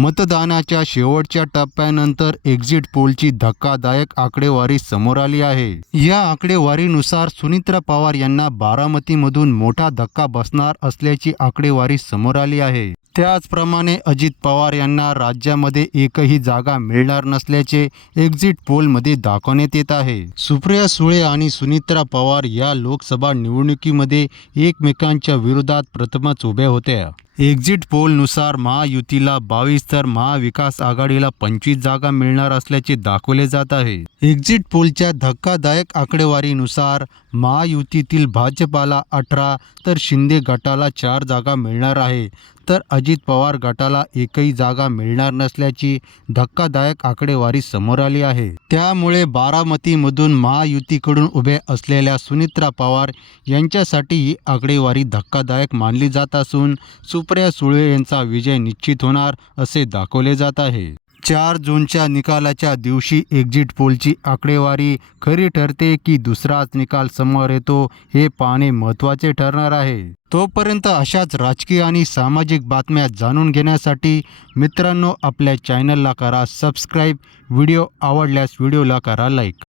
मतदानाच्या शेवटच्या टप्प्यानंतर एक्झिट पोलची धक्कादायक आकडेवारी समोर आली आहे. या आकडेवारीनुसार सुनित्रा पवार यांना बारामतीमधून मोठा धक्का बसणार असल्याची आकडेवारी समोर आली आहे. त्याचप्रमाणे अजित पवार यांना राज्यामध्ये एकही जागा मिळणार नसल्याचे एक्झिट पोलमध्ये दाखवण्यात येत आहे. सुप्रिया सुळे आणि सुनित्रा पवार या लोकसभा निवडणुकीमध्ये एकमेकांच्या विरोधात प्रथमच उभ्या होत्या. एक्झिट पोलनुसार महायुतीला बावीस तर महाविकास आघाडीला पंचवीस जागा मिळणार असल्याचे दाखवले जात आहे. एक्झिट पोलच्या धक्कादायक आकडेवारीनुसार महायुतीतील भाजपाला अठरा तर शिंदे गटाला चार जागा मिळणार आहे. तर अजित पवार गटाला एकही जागा मिळणार नसल्याची धक्कादायक आकडेवारी समोर आली आहे. त्यामुळे बारामतीमधून महायुतीकडून उभे असलेल्या सुनित्रा पवार यांच्यासाठी ही आकडेवारी धक्कादायक मानली जात असून सुप्रिया सुळे यांचा विजय निश्चित होणार असे दाखवले जात आहे. चार जूनच्या निकालाच्या दिवशी एक्झिट पोलची आकडेवारी खरी ठरते की दुसराच निकाल समोर येतो हे पाहणे महत्त्वाचे ठरणार आहे. तोपर्यंत अशाच राजकीय आणि सामाजिक बातम्या जाणून घेण्यासाठी मित्रांनो आपल्या चॅनलला करा सबस्क्राईब व्हिडिओ आवडल्यास व्हिडिओला करा लाईक